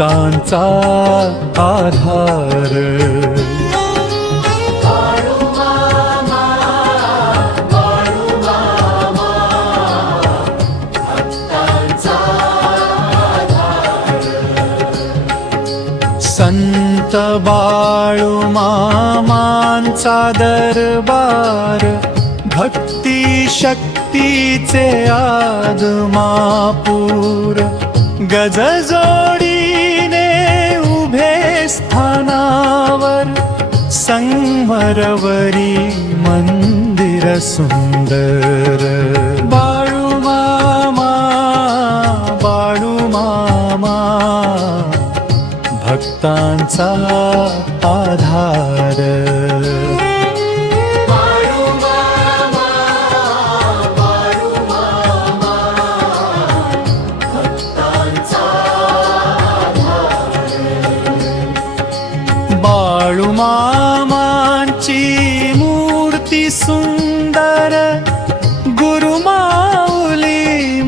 भक्तांचा आधार. संत बाळू मामांचा दरबार भक्ती शक्तीचे आदमापूर गज स्थानावर संवरवरी मंदिर सुंदर. बाळू मामा बाळू मामा भक्तांचा आधार. मूर्ती गुरुमाऊली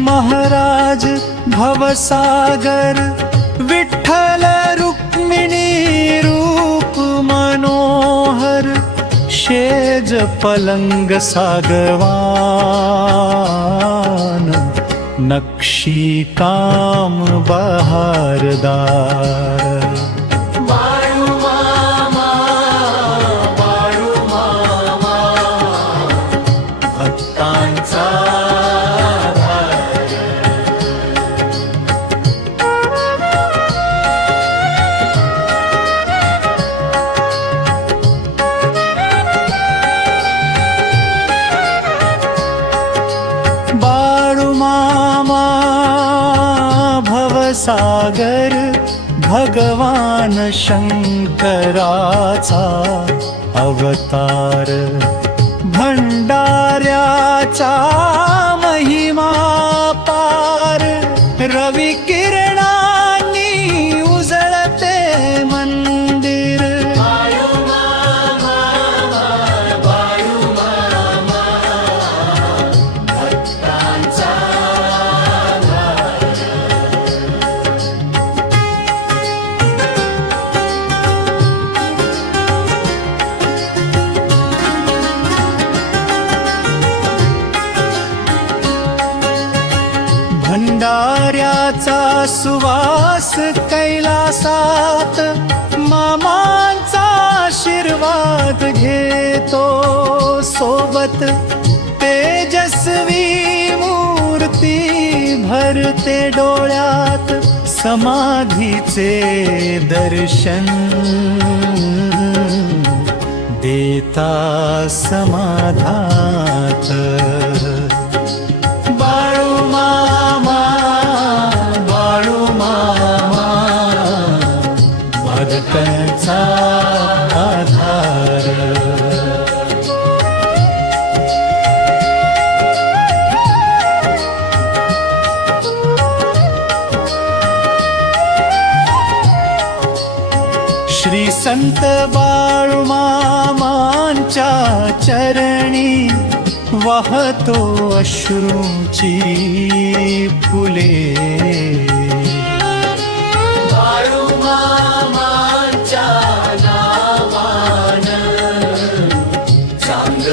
महाराज भवसागर विठ्ठल रुक्मिणी रूप मनोहर शेज पलंग सागवान नक्षी काम बहारदार सागर भगवान शंकराचा अवतार भंडाऱ्याचा सुवास कैलासात मामांचा आशीर्वाद घेतो. सोबत तेजस्वी मूर्ती भरते डोळ्यात. समाधीचे दर्शन देता समाधात. संत बाळमामांच्या चरणी वाहतो अश्रूची फुले. बाळूमामांच्या चांग